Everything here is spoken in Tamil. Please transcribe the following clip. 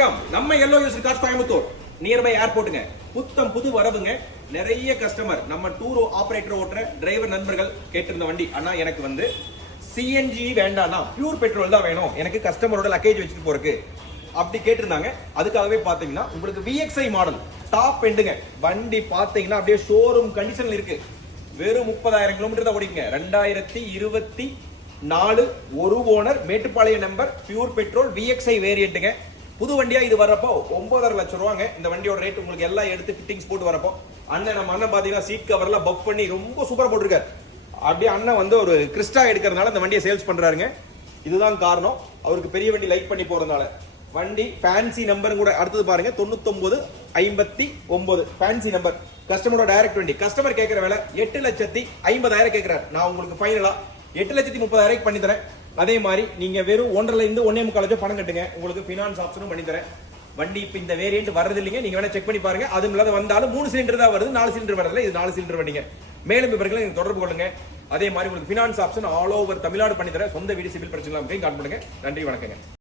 வணக்கம். நம்ம எல்லோ யூஸ் கார்ஸ் கோயம்புத்தூர் நியர்பை ஏர்போர்ட்டுங்க. புத்தம் புது வரவுங்க. நிறைய கஸ்டமர் நம்ம டூர் ஆபரேட்டர் ஓட்டுற டிரைவர் நண்பர்கள் கேட்டிருந்த வண்டி, அண்ணா எனக்கு வந்து சிஎன்ஜி வேண்டாம்னா பியூர் பெட்ரோல் தான் வேணும், எனக்கு கஸ்டமரோட லக்கேஜ் வச்சுட்டு போறதுக்கு அப்படி கேட்டிருந்தாங்க. அதுக்காகவே பாத்தீங்கன்னா உங்களுக்கு VXI மாடல் டாப் எண்டுங்க. வண்டி பாத்தீங்கன்னா அப்படியே ஷோரூம் கண்டிஷன்ல இருக்கு. வெறும் 30,000 கிலோமீட்டர் தான் ஓடிக்குங்க. 2024 ஒரு owner, Mettupalayam number, pure petrol VXI வேரியண்ட்டுங்க. புது வண்டியா இது வரப்போ 9.5 லட்சம் ரூபாங்க. இந்த வண்டியோட ரேட் உங்களுக்கு எல்லாம் எடுத்து ஃபிட்டிங்ஸ் போட்டு வரப்போ நம்ம அண்ணன் பாத்தீங்கன்னா சீட் கவர்ல பஃப் பண்ணி ரொம்ப சூப்பரா போட்டிருக்காரு. அப்படியே அண்ணன் வந்து ஒரு கிறிஸ்டா எடுக்கிறதுனால இந்த வண்டியை சேல்ஸ் பண்றாருங்க. இதுதான் காரணம், அவருக்கு பெரிய வண்டி லைக் பண்ணி போறதுனால. வண்டி ஃபேன்சி நம்பர் கூட அடுத்தது பாருங்க, 9959 ஃபேன்சி நம்பர். கஸ்டமரோட டைரக்ட் வண்டி. கஸ்டமர் கேட்கிற விலை 8,50,000 கேட்கிறார். நான் உங்களுக்கு ஃபைனலா 8,30,000 பண்ணி தரேன். அதே மாதிரி நீங்க வெறும் 1.5 இருந்து 1.25 லட்சம் பணம் கட்டுங்க, உங்களுக்கு பினான்ஸ் ஆப்ஷனும் பண்ணி தரேன். வண்டி இப்ப இந்த வேரியன்ட் வரது இல்லைங்க, நீங்க வேணா செக் பண்ணி பாருங்க. அதுவும் இல்லாத வந்தாலும் 3 சிலிண்டர் தான் வருது, 4 சிலிண்டர் வரல. இது 4 சிலிண்டர் வண்டிங்க. மேலும் விவரங்களை நீங்க தொடர்பு கொள்ளுங்க. அதே மாதிரி உங்களுக்கு finance option all over Tamil Nadu பண்ணி தரேன். சொந்த வீடு சிவில் பிரச்சனை கால் பண்ணுங்க. நன்றி, வணக்கங்க.